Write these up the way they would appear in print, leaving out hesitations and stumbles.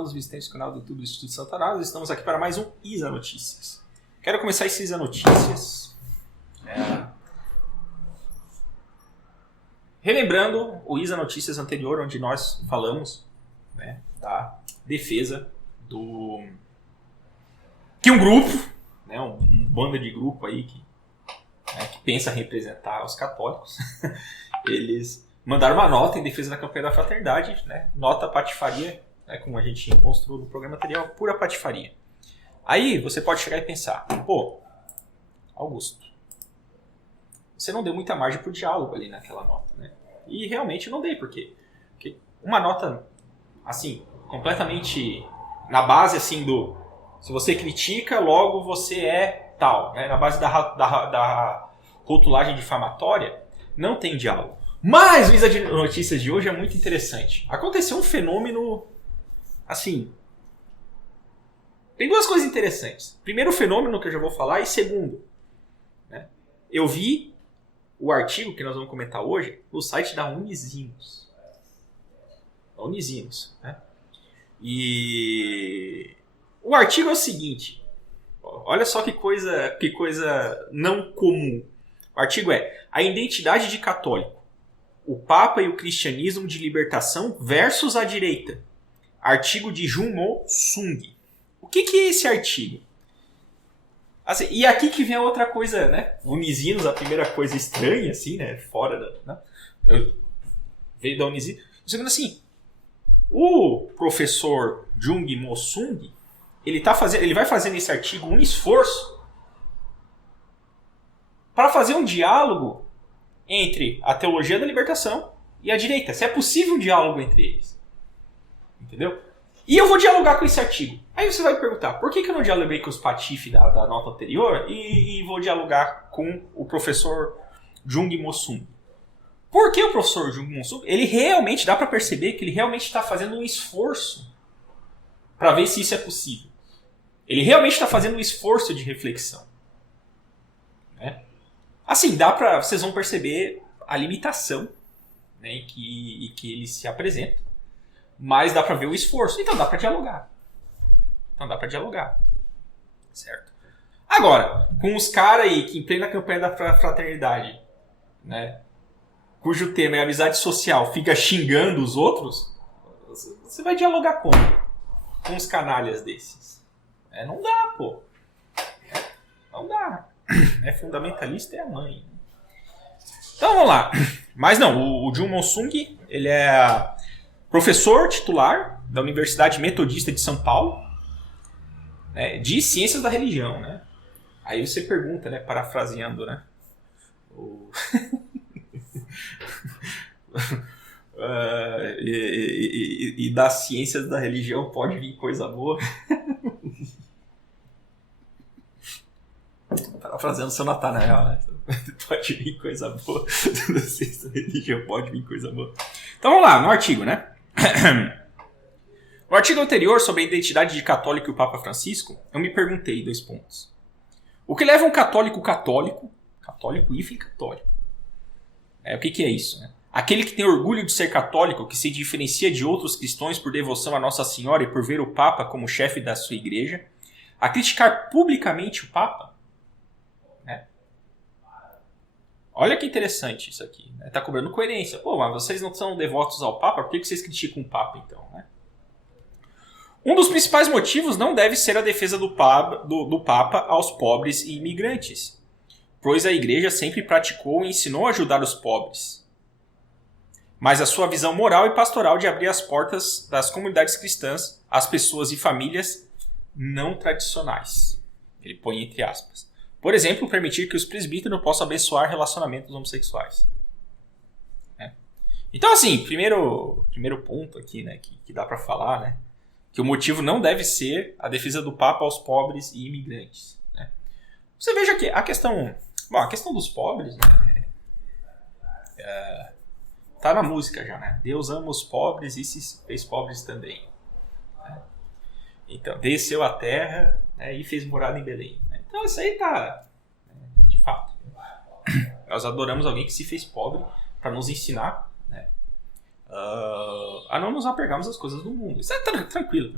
todos os visitantes do canal do YouTube do Instituto Santana. Estamos aqui para mais um Isa Notícias. Quero começar esse Isa Notícias relembrando o Isa Notícias anterior, onde nós falamos, né, da defesa do... que um grupo, né, um bando de grupo aí que pensa representar os católicos, eles mandaram uma nota em defesa da campanha da fraternidade, né, nota patifaria, né, como a gente mostrou no programa anterior, pura patifaria. Aí você pode chegar e pensar, pô, Augusto, você não deu muita margem para o diálogo ali naquela nota, né? E realmente não dei, porque uma nota, assim, completamente na base, assim, do... se você critica, logo você é tal, né? Na base da rotulagem difamatória, não tem diálogo. Mas o Isa de Notícias de hoje é muito interessante. Aconteceu um fenômeno, assim... tem duas coisas interessantes. Primeiro, o fenômeno que eu já vou falar, e segundo, né? Eu vi o artigo que nós vamos comentar hoje no site da Unisinos. Né? E o artigo é o seguinte, olha só que coisa não comum. O artigo é a identidade de católico, o Papa e o cristianismo de libertação versus a direita. Artigo de Jun Mo Sung. O que é esse artigo? Assim, e aqui que vem a outra coisa, né? Unisinos, a primeira coisa estranha, assim, né? Fora da... né? Veio da Unisinos. Segundo, assim, o professor Jung Mo Sung, ele vai fazer nesse artigo um esforço para fazer um diálogo entre a teologia da libertação e a direita. Se é possível um diálogo entre eles. Entendeu? E eu vou dialogar com esse artigo. Aí você vai me perguntar, por que eu não dialoguei com os patife da nota anterior e vou dialogar com o professor Jung Mo Sung? Porque o professor Jung Mo Sung, ele realmente, dá para perceber que ele realmente está fazendo um esforço para ver se isso é possível. Ele realmente está fazendo um esforço de reflexão. Né? Assim, vocês vão perceber a limitação, né, em que ele se apresenta. Mas dá pra ver o esforço. Então dá pra dialogar. Certo? Agora, com os caras aí que em plena campanha da fraternidade, né, cujo tema é amizade social, fica xingando os outros, você vai dialogar como? Com os canalhas desses? Não dá, pô. Não dá. Fundamentalista é a mãe. Então vamos lá. Mas não, o Jun Mo Sung, ele é... professor titular da Universidade Metodista de São Paulo, né, de Ciências da Religião, né? Aí você pergunta, né, parafraseando, né? E das Ciências da Religião pode vir coisa boa? Parafraseando o seu Natanael, né? Pode vir coisa boa. Da Ciência da Religião pode vir coisa boa. Então vamos lá, no artigo, né? No artigo anterior sobre a identidade de católico e o Papa Francisco, eu me perguntei 2 pontos. O que leva um católico, católico e católico? O que é isso? Né? Aquele que tem orgulho de ser católico, que se diferencia de outros cristãos por devoção a Nossa Senhora e por ver o Papa como chefe da sua igreja, a criticar publicamente o Papa? Né? Olha que interessante isso aqui. Né? Tá cobrando coerência. Pô, mas vocês não são devotos ao Papa? Por que vocês criticam o Papa, então? Né? Um dos principais motivos não deve ser a defesa do Papa aos pobres e imigrantes, pois a Igreja sempre praticou e ensinou a ajudar os pobres. Mas a sua visão moral e pastoral de abrir as portas das comunidades cristãs às pessoas e famílias não tradicionais. Ele põe entre aspas. Por exemplo, permitir que os presbíteros possam abençoar relacionamentos homossexuais. Então, assim, primeiro ponto aqui, né, que dá para falar, né, que o motivo não deve ser a defesa do Papa aos pobres e imigrantes. Né? Você veja que a questão dos pobres, né, tá na música já, né? Deus ama os pobres e se fez pobres também. Né? Então, desceu à terra, né, e fez morada em Belém. Né? Então, isso aí tá, de fato. Nós adoramos alguém que se fez pobre para nos ensinar, né, a não nos apegarmos às coisas do mundo. Isso é tranquilo.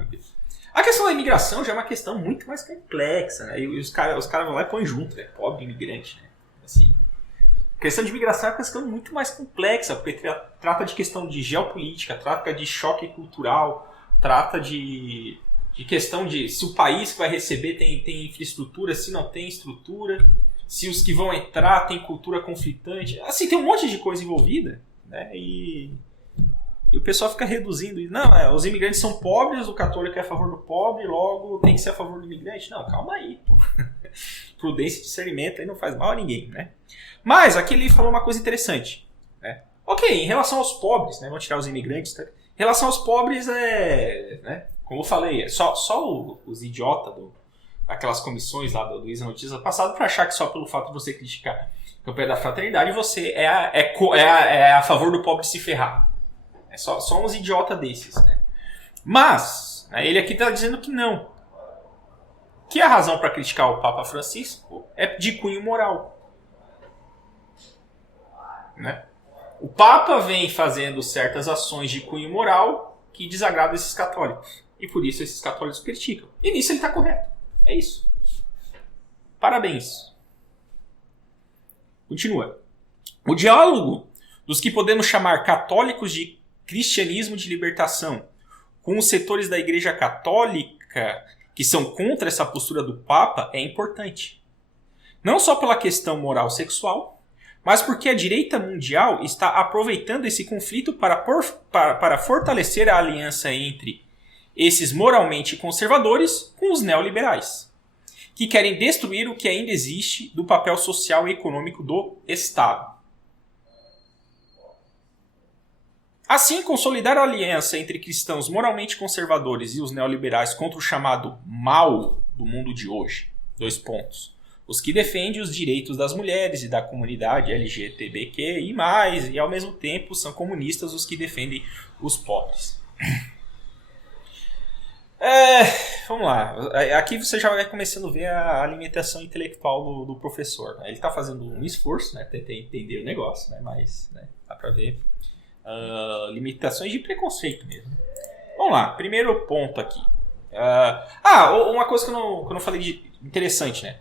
A questão da imigração já é uma questão muito mais complexa, né? E os caras vão lá e põem junto, né? Pobre imigrante, né? Assim, a questão de imigração é uma questão muito mais complexa, porque trata de questão de geopolítica, trata de choque cultural, trata de questão de se o país que vai receber tem infraestrutura, se não tem estrutura, se os que vão entrar têm cultura conflitante. Assim, tem um monte de coisa envolvida, né? E o pessoal fica reduzindo isso. Não, os imigrantes são pobres, o católico é a favor do pobre, logo tem que ser a favor do imigrante. Não, calma aí, pô. Prudência e discernimento aí não faz mal a ninguém, né? Mas aqui ele falou uma coisa interessante, né? Ok, em relação aos pobres, né? Vamos tirar os imigrantes, tá? Em relação aos pobres, né? Como eu falei, só os idiotas aquelas comissões lá do Isa Notícias passado para achar que só pelo fato de você criticar a campanha da fraternidade você é a favor do pobre se ferrar. É só uns idiotas desses, né? Mas ele aqui está dizendo que não. Que a razão para criticar o Papa Francisco é de cunho moral, né? O Papa vem fazendo certas ações de cunho moral que desagradam esses católicos. E por isso esses católicos criticam. E nisso ele está correto. É isso. Parabéns. Continua. O diálogo dos que podemos chamar católicos de cristianismo de libertação com os setores da Igreja Católica que são contra essa postura do Papa é importante. Não só pela questão moral sexual, mas porque a direita mundial está aproveitando esse conflito para fortalecer a aliança entre esses moralmente conservadores com os neoliberais, que querem destruir o que ainda existe do papel social e econômico do Estado. Assim, consolidar a aliança entre cristãos moralmente conservadores e os neoliberais contra o chamado mal do mundo de hoje. 2 pontos. Os que defendem os direitos das mulheres e da comunidade LGBTQI+, e ao mesmo tempo são comunistas os que defendem os pobres. Vamos lá. Aqui você já vai começando a ver a alimentação intelectual do professor. Ele está fazendo um esforço, né, tentar entender o negócio, né, mas dá para ver limitações de preconceito mesmo. Vamos lá. Primeiro ponto aqui. Uma coisa que eu não falei de interessante, né?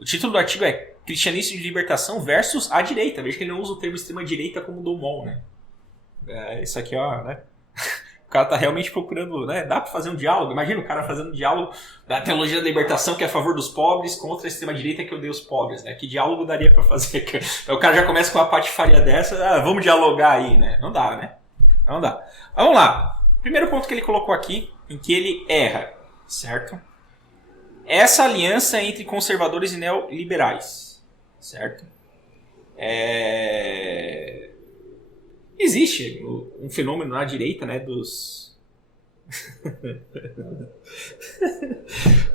O título do artigo é Cristianismo de Libertação versus a direita. Veja que ele não usa o termo extrema-direita como Domon, né? Isso aqui, ó, né? O cara tá realmente procurando, né? Dá pra fazer um diálogo. Imagina o cara fazendo um diálogo da teologia da libertação que é a favor dos pobres contra a extrema-direita que odeia os pobres, né? Que diálogo daria pra fazer? O cara já começa com uma patifaria dessa, vamos dialogar aí, né? Não dá, né? Não dá. Vamos lá. Primeiro ponto que ele colocou aqui, em que ele erra, certo? Essa aliança entre conservadores e neoliberais, certo? Existe um fenômeno na direita, né,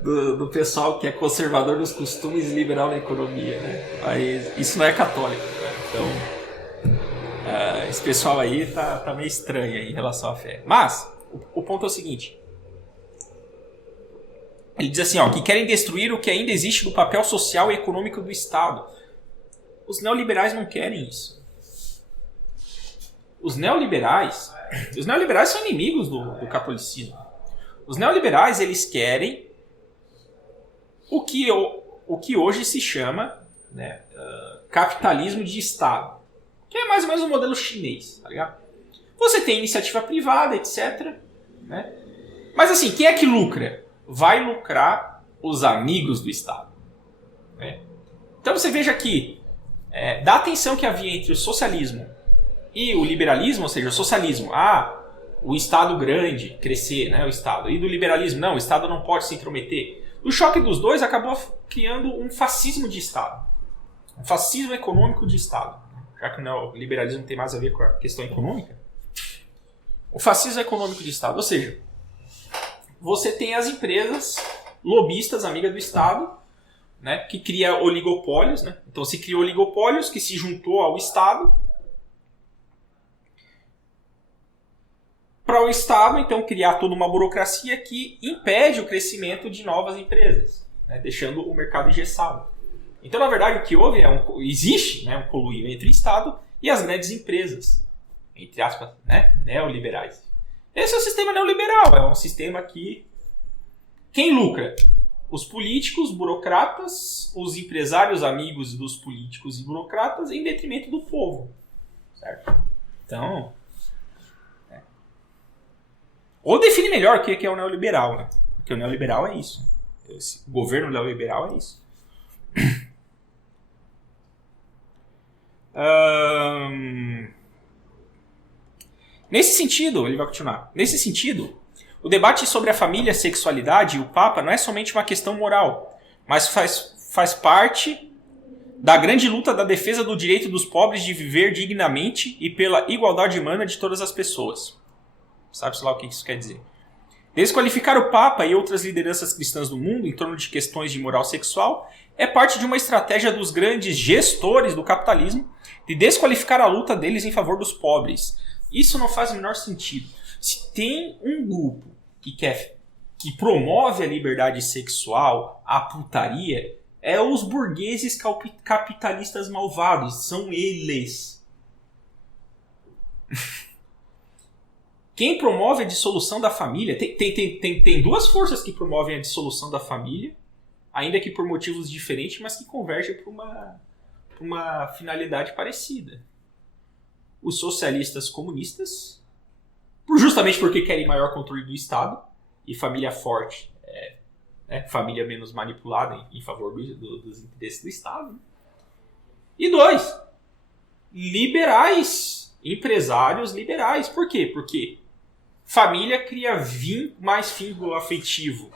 do pessoal que é conservador nos costumes e liberal na economia, né? Mas isso não é católico, né? Então, esse pessoal aí tá meio estranho aí em relação à fé. Mas, o ponto é o seguinte. Ele diz assim, que querem destruir o que ainda existe do papel social e econômico do Estado. Os neoliberais não querem isso. Os neoliberais são inimigos do catolicismo. Os neoliberais, eles querem o que hoje se chama, né, capitalismo de Estado. Que é mais ou menos o modelo chinês, tá ligado? Você tem iniciativa privada, etc. Né? Mas assim, quem é que lucra? Vai lucrar os amigos do Estado. Né? Então você veja aqui, da tensão que havia entre o socialismo e o liberalismo, ou seja, o socialismo, o Estado grande, crescer, né, o Estado, e do liberalismo, não, o Estado não pode se intrometer. O choque dos dois acabou criando um fascismo de Estado, um fascismo econômico de Estado, já que o liberalismo tem mais a ver com a questão econômica. O fascismo econômico de Estado, ou seja, você tem as empresas lobistas, amigas do Estado, né, que cria oligopólios, né? Então se criou oligopólios que se juntou ao Estado, para o Estado, então, criar toda uma burocracia que impede o crescimento de novas empresas, né, deixando o mercado engessado. Então, na verdade, o que houve existe, né, um conluio entre o Estado e as grandes empresas. entre aspas, né, neoliberais. Esse é o sistema neoliberal, é um sistema que quem lucra? Os políticos, burocratas, os empresários amigos dos políticos e burocratas em detrimento do povo. Certo? Então... Ou define melhor o que é o neoliberal, né? Porque o neoliberal é isso. O governo neoliberal é isso. Nesse sentido, ele vai continuar. Nesse sentido, o debate sobre a família, a sexualidade e o Papa não é somente uma questão moral, mas faz parte da grande luta da defesa do direito dos pobres de viver dignamente e pela igualdade humana de todas as pessoas. Sabe-se lá o que isso quer dizer. Desqualificar o Papa e outras lideranças cristãs do mundo em torno de questões de moral sexual é parte de uma estratégia dos grandes gestores do capitalismo de desqualificar a luta deles em favor dos pobres. Isso não faz o menor sentido. Se tem um grupo que promove a liberdade sexual, a putaria, é os burgueses capitalistas malvados. São eles. Quem promove a dissolução da família... Tem duas forças que promovem a dissolução da família, ainda que por motivos diferentes, mas que convergem para uma finalidade parecida. Os socialistas comunistas, justamente porque querem maior controle do Estado, e família forte família menos manipulada em favor dos interesses do Estado. E dois, liberais, empresários liberais. Por quê? Porque família cria mais vínculo afetivo,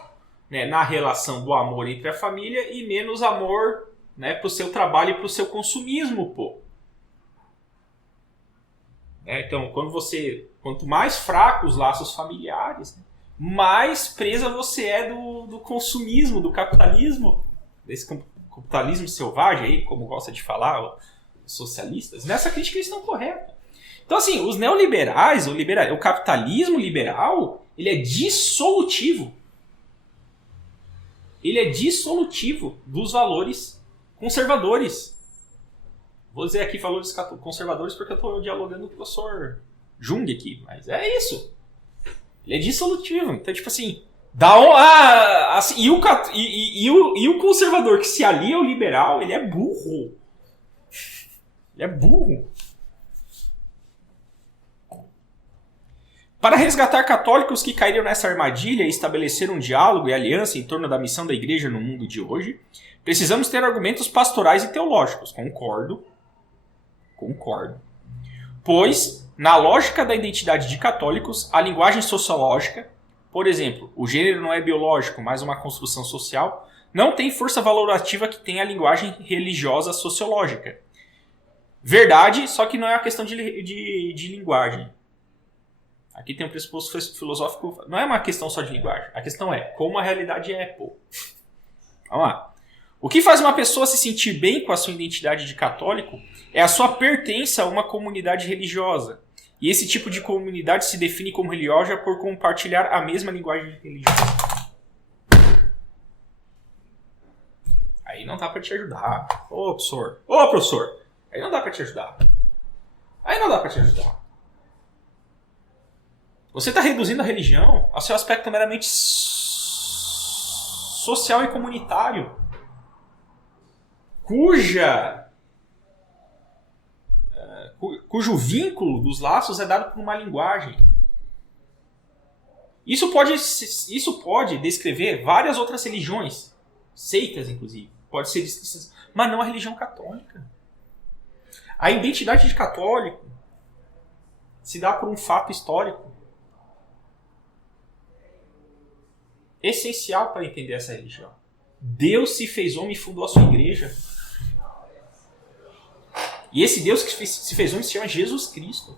né, na relação do amor entre a família e menos amor, né, para o seu trabalho e para o seu consumismo, pô. Então, quanto mais fracos os laços familiares, mais presa você é do consumismo, do capitalismo, desse capitalismo selvagem aí, como gosta de falar os socialistas. Nessa crítica eles estão corretos. Então, assim, os neoliberais, o capitalismo liberal, ele é dissolutivo. Ele é dissolutivo dos valores conservadores. Vou dizer aqui valores conservadores porque eu estou dialogando com o professor Jung aqui, mas é isso. Ele é dissolutivo. Então, tipo assim, e o conservador que se alia ao liberal, ele é burro. Ele é burro. Para resgatar católicos que caíram nessa armadilha e estabelecer um diálogo e aliança em torno da missão da igreja no mundo de hoje, precisamos ter argumentos pastorais e teológicos. Concordo. Pois, na lógica da identidade de católicos, a linguagem sociológica, por exemplo, o gênero não é biológico, mas uma construção social, não tem força valorativa que tem a linguagem religiosa sociológica. Verdade, só que não é uma questão de linguagem. Aqui tem um pressuposto filosófico, não é uma questão só de linguagem. A questão é como a realidade é, pô. Vamos lá. O que faz uma pessoa se sentir bem com a sua identidade de católico é a sua pertença a uma comunidade religiosa. E esse tipo de comunidade se define como religiosa por compartilhar a mesma linguagem religiosa. Aí não dá pra te ajudar. Ô, professor. Aí não dá pra te ajudar. Você está reduzindo a religião ao seu aspecto meramente social e comunitário, cujo vínculo dos laços é dado por uma linguagem. Isso pode descrever várias outras religiões, seitas inclusive, pode ser descritas, mas não a religião católica. A identidade de católico se dá por um fato histórico essencial para entender essa religião. Deus se fez homem e fundou a sua igreja. E esse Deus que se fez homem se chama Jesus Cristo.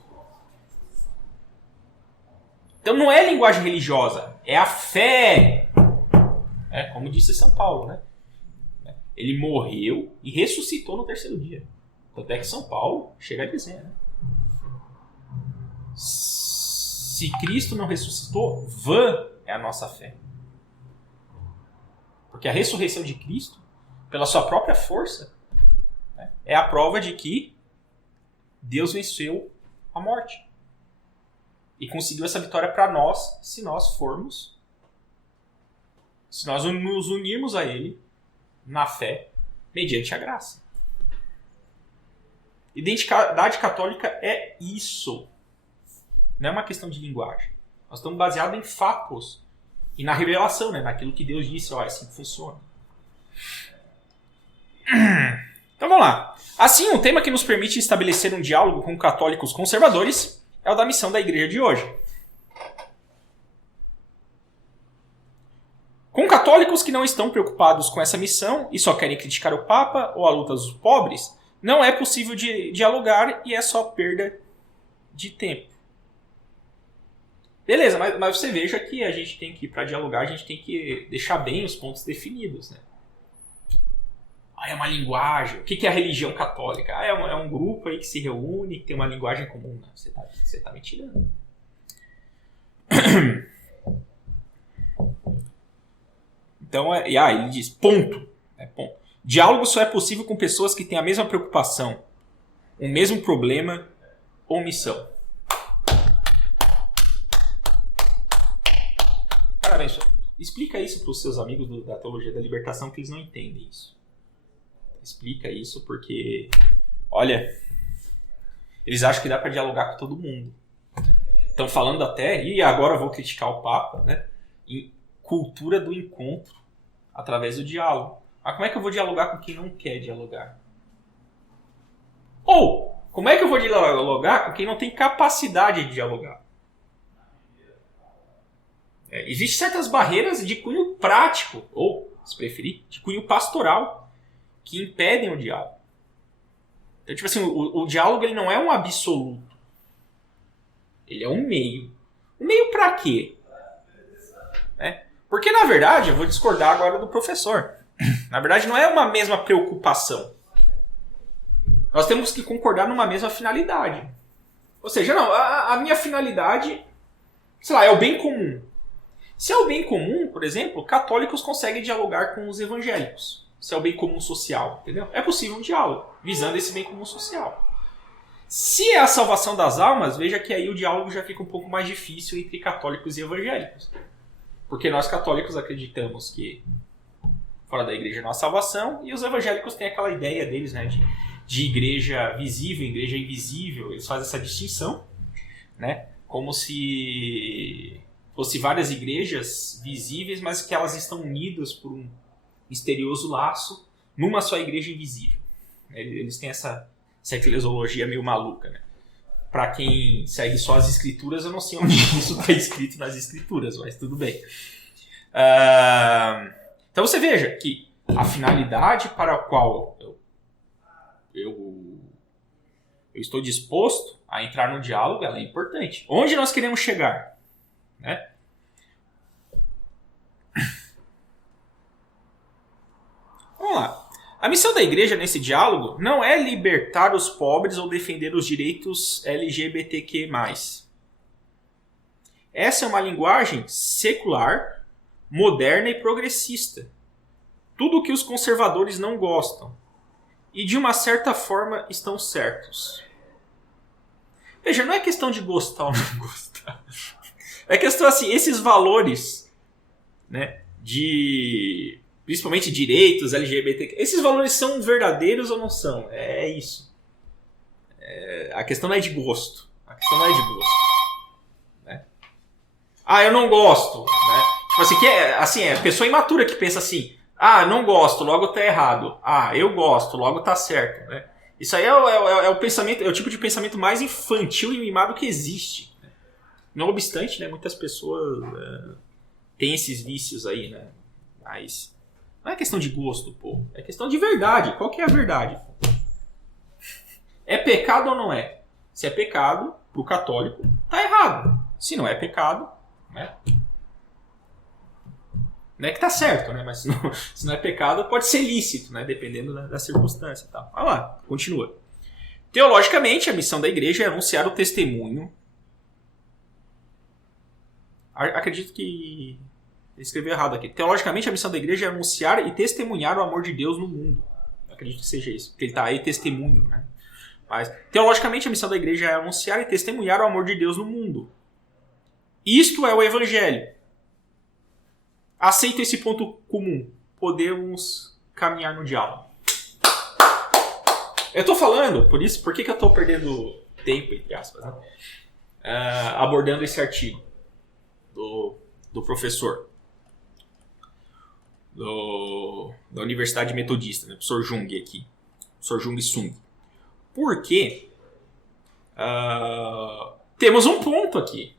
Então não é linguagem religiosa, é a fé. Como disse São Paulo, né? Ele morreu e ressuscitou no terceiro dia. Até que São Paulo chega a dizer, né? Se Cristo não ressuscitou, vã é a nossa fé. Porque a ressurreição de Cristo, pela sua própria força, né, é a prova de que Deus venceu a morte. e conseguiu essa vitória para nós, se nós nos unirmos a Ele na fé, mediante a graça. Identidade católica é isso. Não é uma questão de linguagem. Nós estamos baseados em fatos e na revelação, né? Naquilo que Deus disse, é assim que funciona. Então vamos lá. Assim, um tema que nos permite estabelecer um diálogo com católicos conservadores é o da missão da igreja de hoje. Com católicos que não estão preocupados com essa missão e só querem criticar o Papa ou a luta dos pobres, não é possível dialogar e é só perda de tempo. Beleza, mas você veja que a gente tem que, para dialogar, a gente tem que deixar bem os pontos definidos, né? É uma linguagem. O que é a religião católica? É um grupo aí que se reúne, que tem uma linguagem comum. Não, você tá me tirando. Então, ele diz, ponto. Ponto. Diálogo só é possível com pessoas que têm a mesma preocupação, o mesmo problema ou missão. Parabéns. Explica isso para os seus amigos da Teologia da Libertação, que eles não entendem isso. Explica isso porque, olha, eles acham que dá para dialogar com todo mundo. Estão falando até, e agora eu vou criticar o Papa, né? Em cultura do encontro através do diálogo. Mas como é que eu vou dialogar com quem não quer dialogar? Ou, como é que eu vou dialogar com quem não tem capacidade de dialogar? Existem certas barreiras de cunho prático, ou, se preferir, de cunho pastoral, que impedem o diálogo. Então, tipo assim, o diálogo ele não é um absoluto. Ele é um meio. Um meio pra quê? Porque, na verdade, eu vou discordar agora do professor. Na verdade, não é uma mesma preocupação. Nós temos que concordar numa mesma finalidade. Ou seja, não, a minha finalidade, sei lá, é o bem comum. Se é o bem comum, por exemplo, católicos conseguem dialogar com os evangélicos. Se é o bem comum social, entendeu? É possível um diálogo, visando esse bem comum social. Se é a salvação das almas, veja que aí o diálogo já fica um pouco mais difícil entre católicos e evangélicos. Porque nós católicos acreditamos que fora da igreja não há salvação, e os evangélicos têm aquela ideia deles, né, de igreja visível, igreja invisível. Eles fazem essa distinção, né, como se fosse várias igrejas visíveis, mas que elas estão unidas por um misterioso laço numa só igreja invisível. Eles têm essa eclesiologia meio maluca, né? Para quem segue só as escrituras, eu não sei onde isso está escrito nas escrituras, mas tudo bem. Então você veja que a finalidade para a qual eu estou disposto a entrar no diálogo, ela é importante. Onde nós queremos chegar? Né? Vamos lá. A missão da igreja nesse diálogo não é libertar os pobres ou defender os direitos LGBTQ+. Essa é uma linguagem secular, moderna e progressista. Tudo o que os conservadores não gostam. E de uma certa forma estão certos. Veja, não é questão de gostar ou não gostar. É questão assim, esses valores, né, principalmente direitos, LGBT, esses valores são verdadeiros ou não são? É isso. A questão não é de gosto. Né? Eu não gosto. Né? Tipo assim, é pessoa imatura que pensa assim, não gosto, logo tá errado. Eu gosto, logo tá certo. Né? Isso aí é o pensamento, é o tipo de pensamento mais infantil e mimado que existe. Né? Não obstante, né, muitas pessoas têm esses vícios aí, né? Mas não é questão de gosto, pô. É questão de verdade. Qual que é a verdade? É pecado ou não é? Se é pecado, pro católico, tá errado. Se não é pecado, né? Não é que tá certo, né? Mas se não é pecado, pode ser lícito, né? Dependendo da circunstância e tal. Vai lá, continua. Teologicamente, a missão da igreja é anunciar o testemunho. Acredito que escreveu errado aqui. Teologicamente, a missão da igreja é anunciar e testemunhar o amor de Deus no mundo. Acredito que seja isso. Porque ele está aí, testemunho, né? Mas, teologicamente, a missão da igreja é anunciar e testemunhar o amor de Deus no mundo. Isto é o evangelho. Aceito esse ponto comum. Podemos caminhar no diálogo. Eu estou falando, por que eu estou perdendo tempo, entre aspas, né? Abordando esse artigo do professor da Universidade Metodista, né? Professor Jung aqui. Professor Jung Sung. Porque temos um ponto aqui.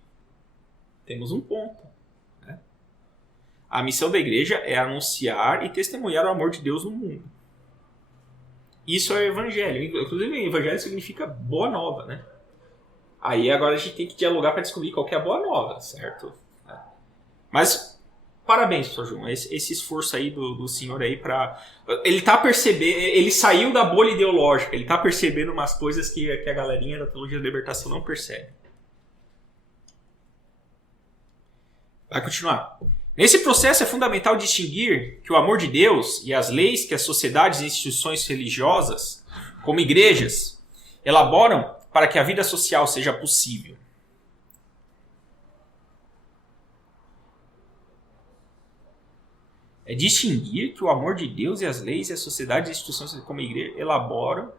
Temos um ponto. Né? A missão da igreja é anunciar e testemunhar o amor de Deus no mundo. Isso é o evangelho. Inclusive, evangelho significa boa nova, né? Aí agora a gente tem que dialogar para descobrir qual que é a boa nova, certo? Mas, parabéns, professor João. Esse esforço aí do senhor aí para... Ele tá percebendo... Ele saiu da bolha ideológica. Ele tá percebendo umas coisas que a galerinha da teologia da libertação não percebe. Vai continuar. Nesse processo é fundamental distinguir que o amor de Deus e as leis que as sociedades e instituições religiosas, como igrejas, elaboram para que a vida social seja possível. É distinguir que o amor de Deus e as leis e as sociedades e instituições como igreja elaboram...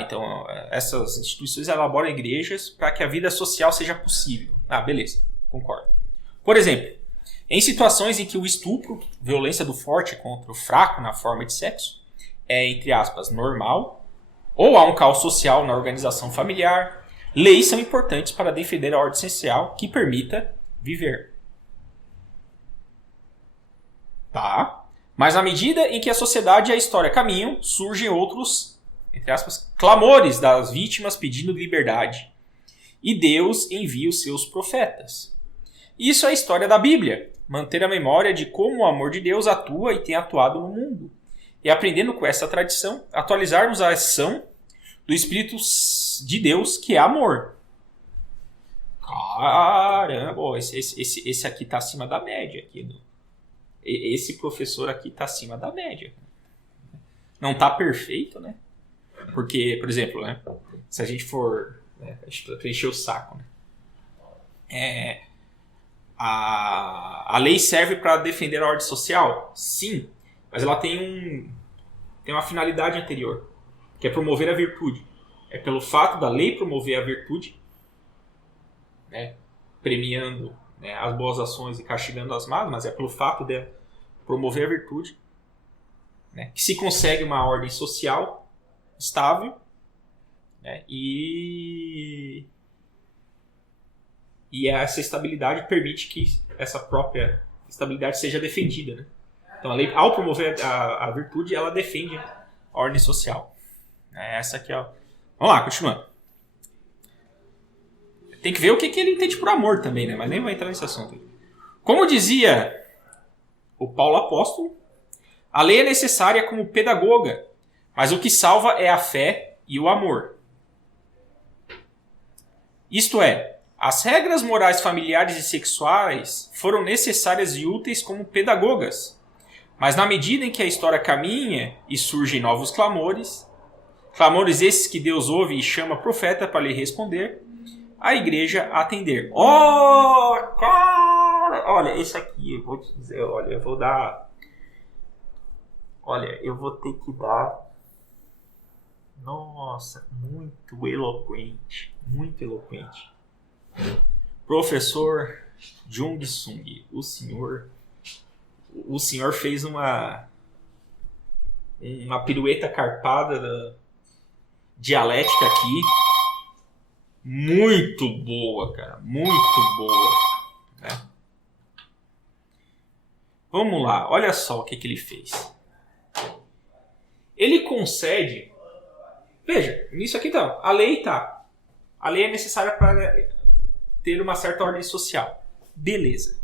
Então essas instituições elaboram igrejas para que a vida social seja possível. Beleza, concordo. Por exemplo, em situações em que o estupro, violência do forte contra o fraco na forma de sexo, é, entre aspas, normal, ou há um caos social na organização familiar, leis são importantes para defender a ordem social que permita viver. Tá? Mas à medida em que a sociedade e a história caminham, surgem outros, entre aspas, clamores das vítimas pedindo liberdade. E Deus envia os seus profetas. Isso é a história da Bíblia. Manter a memória de como o amor de Deus atua e tem atuado no mundo. E aprendendo com essa tradição, atualizarmos a ação do Espírito de Deus, que é amor. Caramba, esse aqui está acima da média. Esse professor aqui está acima da média. Não está perfeito, né? Porque, por exemplo, né, se a gente for preencher o saco, né? A lei serve para defender a ordem social? Sim, mas ela tem uma finalidade anterior, que é promover a virtude. É pelo fato da lei promover a virtude, né, premiando, né, as boas ações e castigando as más, mas é pelo fato de promover a virtude, né, que se consegue uma ordem social estável, né, e essa estabilidade permite que essa própria estabilidade seja defendida. Né? Então, a lei, ao promover a virtude, ela defende a ordem social. Essa aqui, ó. Vamos lá, continuando. Tem que ver o que ele entende por amor também, né? Mas nem vou entrar nesse assunto. Como dizia o Paulo Apóstolo, a lei é necessária como pedagoga, mas o que salva é a fé e o amor. Isto é, as regras morais familiares e sexuais foram necessárias e úteis como pedagogas, mas na medida em que a história caminha e surgem novos clamores esses que Deus ouve e chama profeta para lhe responder, a igreja atender. Cara! Olha, esse aqui, eu vou te dizer, eu vou ter que dar... Nossa, muito eloquente. Professor Jung Sung, o senhor fez uma pirueta carpada da dialética aqui, muito boa, cara, muito boa, né? Vamos lá, olha só o que ele fez. Ele concede, veja, nisso aqui tá, a lei é necessária para ter uma certa ordem social. Beleza.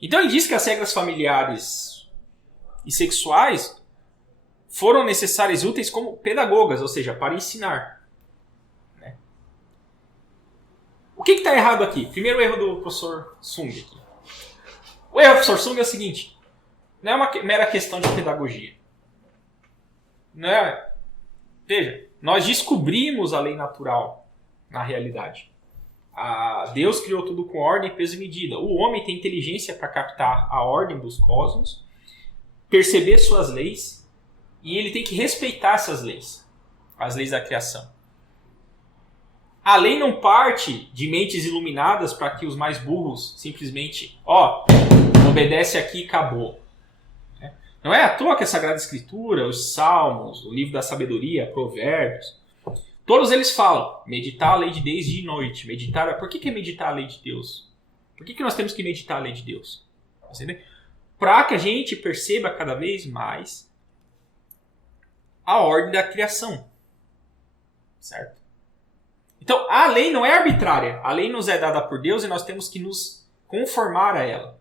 Então ele diz que as regras familiares e sexuais foram necessárias e úteis como pedagogas, ou seja, para ensinar. Né? O que está errado aqui? Primeiro erro do professor Sung aqui. O erro do professor Sung é o seguinte: não é uma mera questão de pedagogia. Não é... Veja, nós descobrimos a lei natural na realidade. Deus criou tudo com ordem, peso e medida. O homem tem inteligência para captar a ordem dos cosmos, perceber suas leis, e ele tem que respeitar essas leis, as leis da criação. A lei não parte de mentes iluminadas para que os mais burros simplesmente, obedece aqui e acabou. Não é à toa que a Sagrada Escritura, os Salmos, o livro da sabedoria, Provérbios, todos eles falam, meditar a lei de dia e de noite. Por que é meditar a lei de Deus? Por que nós temos que meditar a lei de Deus? Para que a gente perceba cada vez mais a ordem da criação. Certo? Então, a lei não é arbitrária. A lei nos é dada por Deus e nós temos que nos conformar a ela.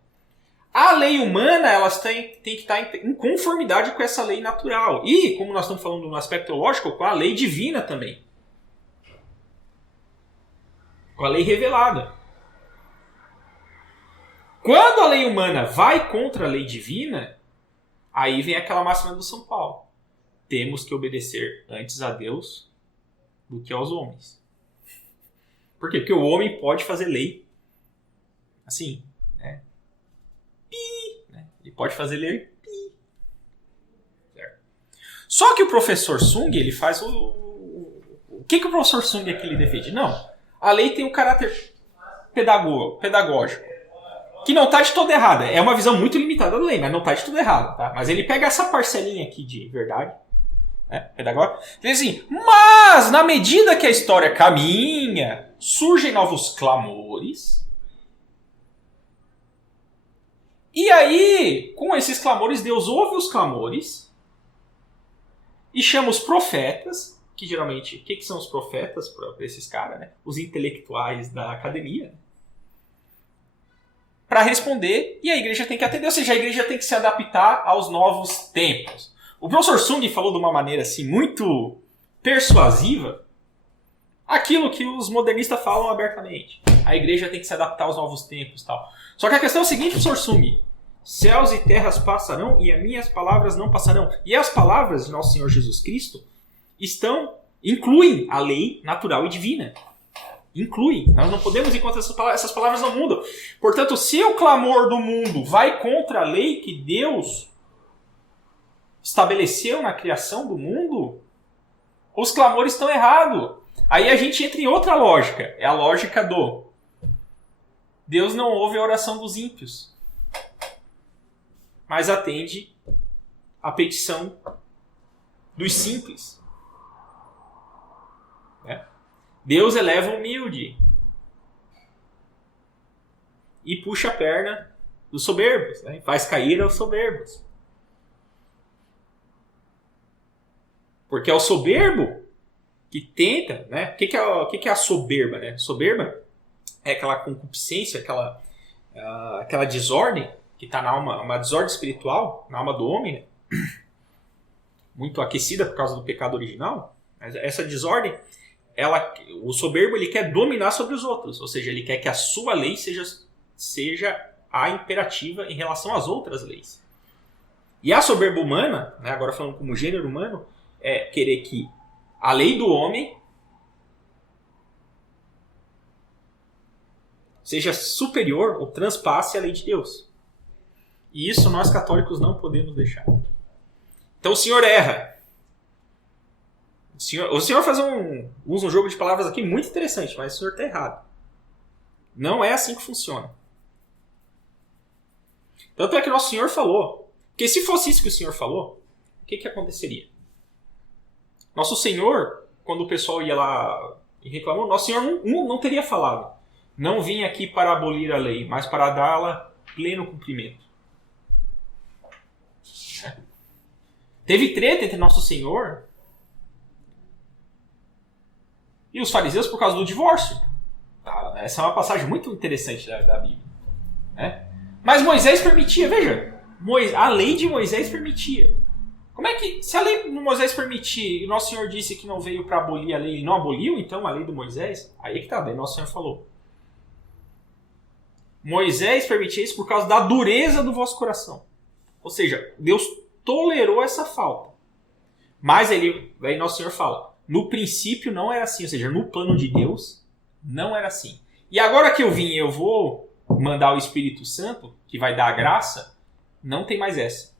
A lei humana, elas tem que estar em conformidade com essa lei natural. E, como nós estamos falando no aspecto lógico, com a lei divina também. Com a lei revelada. Quando a lei humana vai contra a lei divina, aí vem aquela máxima do São Paulo. Temos que obedecer antes a Deus do que aos homens. Por quê? Porque o homem pode fazer lei assim, né? Ele pode fazer lei certo? Só que o professor Sung, ele faz o que o professor Sung aqui ele defende? Não. A lei tem um caráter pedagógico, que não está de todo errada. É uma visão muito limitada da lei, mas não está de todo errado. Tá? Mas ele pega essa parcelinha aqui de verdade, pedagógico, e diz assim, mas na medida que a história caminha, surgem novos clamores. E aí, com esses clamores, Deus ouve os clamores e chama os profetas, que geralmente, o que são os profetas para esses caras? Né? Os intelectuais da academia. Para responder, e a igreja tem que atender, ou seja, a igreja tem que se adaptar aos novos tempos. O professor Sung falou de uma maneira assim, muito persuasiva aquilo que os modernistas falam abertamente. A igreja tem que se adaptar aos novos tempos. Tal. Só que a questão é o seguinte, professor Sung. Céus e terras passarão e as minhas palavras não passarão. E as palavras de nosso Senhor Jesus Cristo incluem a lei natural e divina. Incluem. Nós não podemos enquanto essas palavras não mudam. Portanto, se o clamor do mundo vai contra a lei que Deus estabeleceu na criação do mundo, os clamores estão errados. Aí a gente entra em outra lógica. É a lógica do Deus não ouve a oração dos ímpios, mas atende a petição dos simples. Deus eleva o humilde e puxa a perna dos soberbos, faz cair aos soberbos. Porque é o soberbo que tenta, né? O que é a soberba? Né? Soberba é aquela concupiscência, aquela desordem que está na alma, uma desordem espiritual na alma do homem, né? Muito aquecida por causa do pecado original. Mas essa desordem, o soberbo ele quer dominar sobre os outros, ou seja, ele quer que a sua lei seja a imperativa em relação às outras leis. E a soberba humana, né, agora falando como gênero humano, é querer que a lei do homem seja superior ou transpasse a lei de Deus. E isso nós católicos não podemos deixar. Então o senhor erra. O senhor usa um jogo de palavras aqui muito interessante, mas o senhor está errado. Não é assim que funciona. Tanto é que nosso Senhor falou. Porque se fosse isso que o Senhor falou, o que aconteceria? Nosso Senhor, quando o pessoal ia lá e reclamou, nosso Senhor não teria falado. Não vim aqui para abolir a lei, mas para dá-la pleno cumprimento. Teve treta entre nosso Senhor e os fariseus por causa do divórcio. Essa é uma passagem muito interessante da Bíblia. Né? Mas Moisés permitia, veja, a lei de Moisés permitia. Como é que, se a lei de Moisés permitia e o nosso Senhor disse que não veio para abolir a lei e não aboliu então a lei de Moisés, aí é que tá, daí nosso Senhor falou. Moisés permitia isso por causa da dureza do vosso coração. Ou seja, Deus tolerou essa falta. Mas aí nosso Senhor fala, No princípio não era assim, ou seja, no plano de Deus não era assim. E agora que eu vim, eu vou mandar o Espírito Santo, que vai dar a graça, não tem mais essa.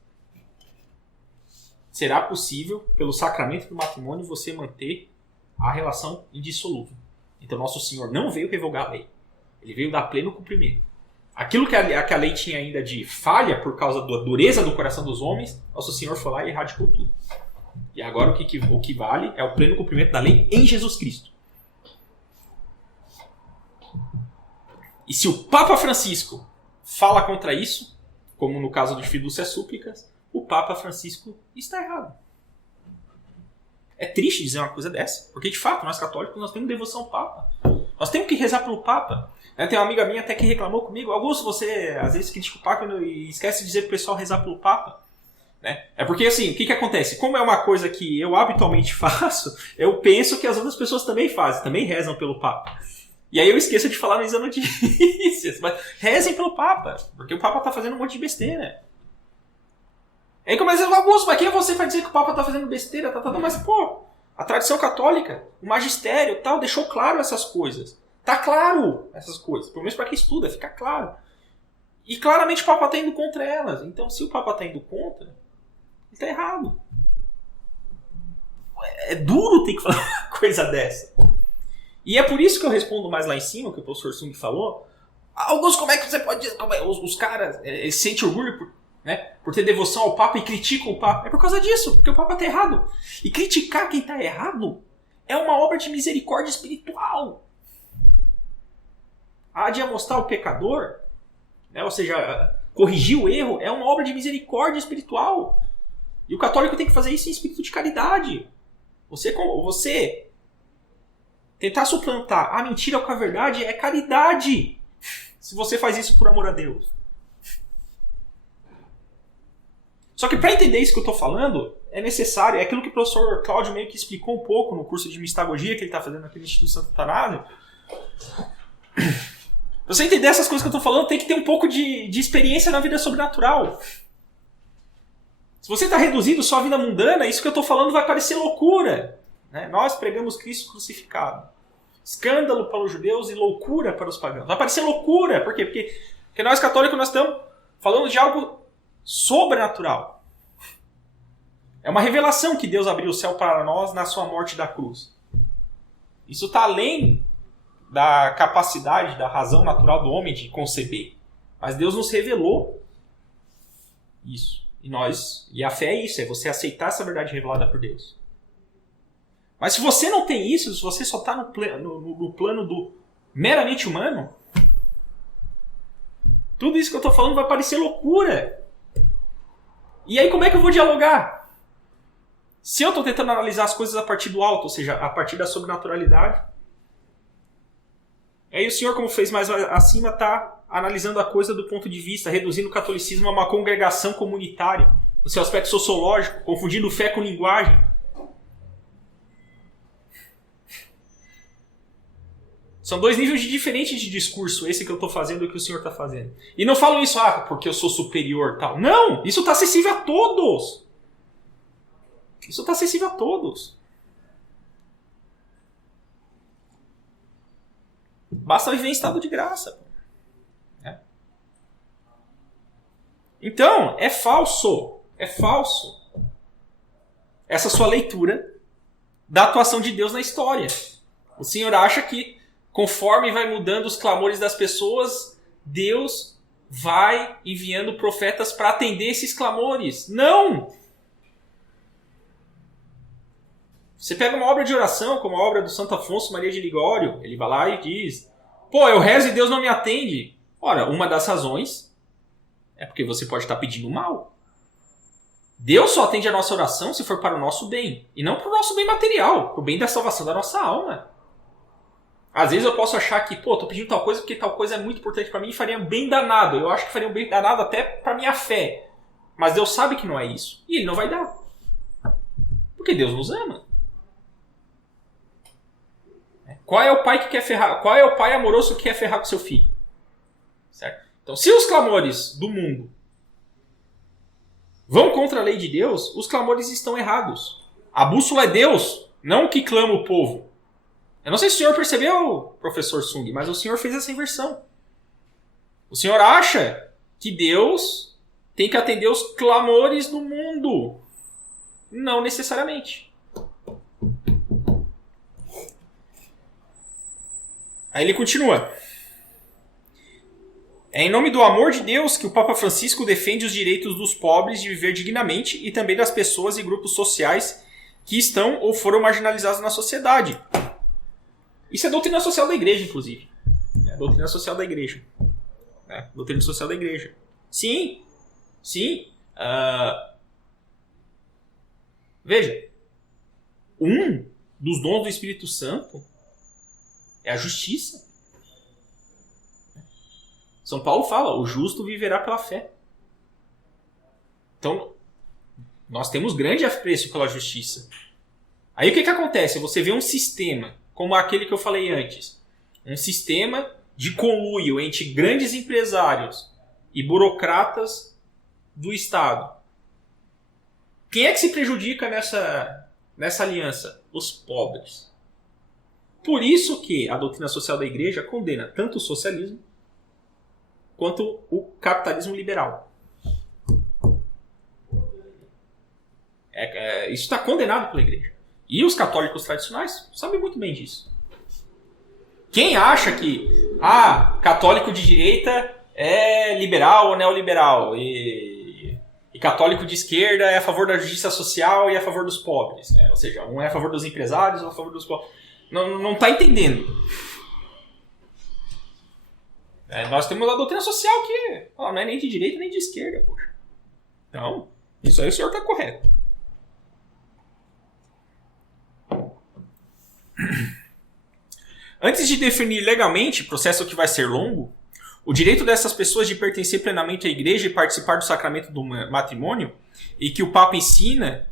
Será possível, pelo sacramento do matrimônio, você manter a relação indissolúvel. Então nosso Senhor não veio revogar a lei. Ele veio dar pleno cumprimento. Aquilo que a lei tinha ainda de falha por causa da dureza do coração dos homens, nosso Senhor foi lá e erradicou tudo. E agora o que vale é o pleno cumprimento da lei em Jesus Cristo. E se o Papa Francisco fala contra isso, como no caso de fidúcias súplicas, o Papa Francisco está errado. É triste dizer uma coisa dessa, porque de fato nós católicos nós temos devoção ao Papa. Nós temos que rezar pelo Papa. Tem uma amiga minha até que reclamou comigo: Augusto, você às vezes critica o Papa e esquece de dizer pro pessoal rezar pelo Papa. É porque assim, o que acontece? Como é uma coisa que eu habitualmente faço, eu penso que as outras pessoas também fazem, também rezam pelo Papa. E aí eu esqueço de falar nas notícias. Mas rezem pelo Papa, porque o Papa tá fazendo um monte de besteira. Aí começa a dizer: Augusto, mas quem é você para dizer que o Papa tá fazendo besteira? Mas pô, a tradição católica, o magistério e tal, deixou claro essas coisas. Tá claro essas coisas, pelo menos para quem estuda, fica claro. E claramente o Papa tá indo contra elas. Então se o Papa tá indo contra, ele tá errado. É duro ter que falar uma coisa dessa. E é por isso que eu respondo mais lá em cima, que o professor Sung falou: Augusto, como é que você pode dizer? Os caras eles sentem orgulho por ter devoção ao Papa e criticam o Papa. É por causa disso, porque o Papa tá errado. E criticar quem tá errado é uma obra de misericórdia espiritual. Há de amostrar o pecador, ou seja, corrigir o erro, é uma obra de misericórdia espiritual. E o católico tem que fazer isso em espírito de caridade. Você tentar suplantar a mentira com a verdade é caridade. Se você faz isso por amor a Deus. Só que para entender isso que eu estou falando, é necessário, é aquilo que o professor Cláudio meio que explicou um pouco no curso de mistagogia que ele está fazendo aqui no Instituto Santo Antanásio. Pra você entender essas coisas que eu estou falando, tem que ter um pouco de experiência na vida sobrenatural. Se você está reduzido só à vida mundana, isso que eu estou falando vai parecer loucura. Nós pregamos Cristo crucificado. Escândalo para os judeus e loucura para os pagãos. Vai parecer loucura. Por quê? Porque nós católicos nós estamos falando de algo sobrenatural. É uma revelação que Deus abriu o céu para nós na sua morte da cruz. Isso está além da capacidade, da razão natural do homem de conceber. Mas Deus nos revelou isso. E a fé é isso, é você aceitar essa verdade revelada por Deus. Mas se você não tem isso, se você só está no plano do meramente humano, tudo isso que eu estou falando vai parecer loucura. E aí como é que eu vou dialogar? Se eu estou tentando analisar as coisas a partir do alto, ou seja, a partir da sobrenaturalidade, aí o senhor, como fez mais acima, está analisando a coisa do ponto de vista, reduzindo o catolicismo a uma congregação comunitária, no seu aspecto sociológico, confundindo fé com linguagem. São dois níveis diferentes de discurso, esse que eu estou fazendo e o que o senhor está fazendo. E não falo isso, porque eu sou superior tal. Não! Isso está acessível a todos! Isso está acessível a todos. Basta viver em estado de graça. Então, é falso. É falso. Essa sua leitura da atuação de Deus na história. O senhor acha que conforme vai mudando os clamores das pessoas, Deus vai enviando profetas para atender esses clamores. Não! Você pega uma obra de oração, como a obra do Santo Afonso Maria de Ligório, ele vai lá e diz: eu rezo e Deus não me atende. Ora, uma das razões é porque você pode estar pedindo mal. Deus só atende a nossa oração se for para o nosso bem, e não para o nosso bem material, para o bem da salvação da nossa alma. Às vezes eu posso achar que, tô pedindo tal coisa porque tal coisa é muito importante para mim e faria um bem danado. Eu acho que faria um bem danado até para minha fé. Mas Deus sabe que não é isso. E Ele não vai dar. Porque Deus nos ama. Qual é o pai que quer ferrar? Qual é o pai amoroso que quer ferrar com seu filho? Certo? Então, se os clamores do mundo vão contra a lei de Deus, os clamores estão errados. A bússola é Deus. Não o que clama o povo. Eu não sei se o senhor percebeu, professor Sung, mas o senhor fez essa inversão. O senhor acha que Deus tem que atender os clamores do mundo. Não necessariamente. Aí ele continua. É em nome do amor de Deus que o Papa Francisco defende os direitos dos pobres de viver dignamente e também das pessoas e grupos sociais que estão ou foram marginalizados na sociedade. Isso é doutrina social da igreja, inclusive. É doutrina social da igreja. Doutrina social da igreja. Sim. Veja. Um dos dons do Espírito Santo é a justiça. São Paulo fala, o justo viverá pela fé. Então, nós temos grande apreço pela justiça. Aí o que acontece? Você vê um sistema, como aquele que eu falei antes. Um sistema de conluio entre grandes empresários e burocratas do Estado. Quem é que se prejudica nessa aliança? Os pobres. Por isso que a doutrina social da igreja condena tanto o socialismo quanto o capitalismo liberal. Isso está condenado pela igreja. E os católicos tradicionais sabem muito bem disso. Quem acha que católico de direita é liberal ou neoliberal e católico de esquerda é a favor da justiça social e é a favor dos pobres, né? Ou seja, um é a favor dos empresários ou a favor dos pobres. Não está entendendo. Nós temos a doutrina social que não é nem de direita nem de esquerda. Poxa. Então, isso aí o senhor está correto. Antes de definir legalmente, processo que vai ser longo, o direito dessas pessoas de pertencer plenamente à igreja e participar do sacramento do matrimônio, e que o Papa ensina,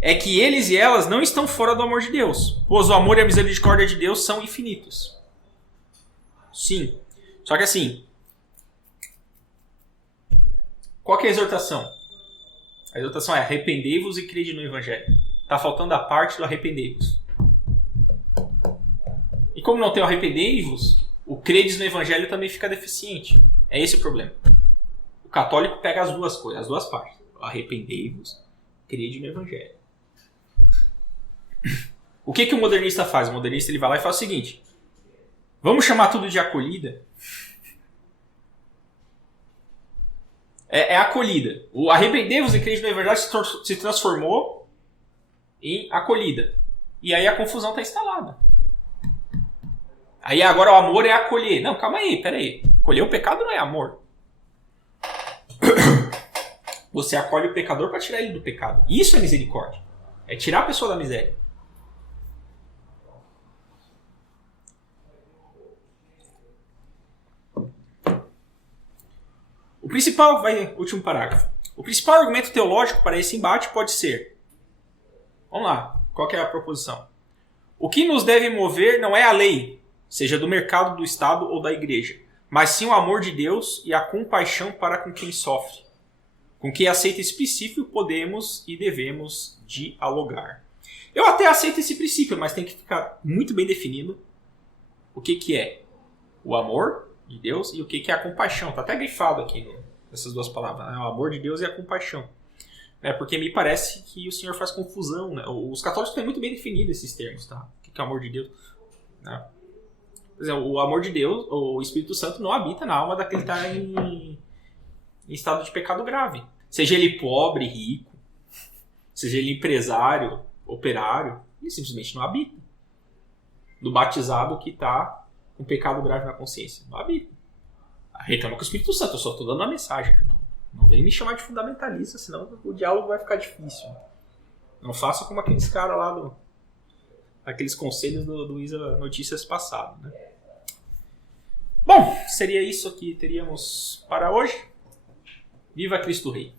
é que eles e elas não estão fora do amor de Deus, pois o amor e a misericórdia de Deus são infinitos. Sim. Só que assim, qual que é a exortação? A exortação é arrependei-vos e crede no Evangelho. Está faltando a parte do arrependei-vos. E como não tem o arrependei-vos, o credes no Evangelho também fica deficiente. É esse o problema. O católico pega as duas coisas, as duas partes. Arrependei-vos, crede no Evangelho. O que o modernista faz? O modernista ele vai lá e faz o seguinte. Vamos chamar tudo de acolhida? É acolhida. O arrependei-vos e crede no Evangelho se transformou em acolhida. E aí a confusão está instalada. Aí agora o amor é acolher. Não, calma aí, peraí. Acolher o pecado não é amor. Você acolhe o pecador para tirar ele do pecado. Isso é misericórdia. É tirar a pessoa da miséria. Último parágrafo. O principal argumento teológico para esse embate pode ser... Vamos lá, qual que é a proposição? O que nos deve mover não é a lei, seja do mercado, do Estado ou da igreja, mas sim o amor de Deus e a compaixão para com quem sofre. Com quem aceita esse princípio, podemos e devemos dialogar. Eu até aceito esse princípio, mas tem que ficar muito bem definido o que é o amor de Deus e o que é a compaixão. Está até grifado aqui nessas duas palavras, né? O amor de Deus e a compaixão. Porque me parece que o senhor faz confusão. Né? Os católicos têm muito bem definido esses termos. Tá? O que é o amor de Deus? Né? Por exemplo, o amor de Deus, o Espírito Santo não habita na alma daquele que está em estado de pecado grave. Seja ele pobre, rico, seja ele empresário, operário, ele simplesmente não habita. Do batizado que está com pecado grave na consciência. Não habita. Reclama com o Espírito Santo, eu só estou dando uma mensagem. Não vem me chamar de fundamentalista, senão o diálogo vai ficar difícil. Não faça como aqueles caras lá aqueles conselhos do Isa Notícias passado. Né? Bom, seria isso que teríamos para hoje. Viva Cristo Rei!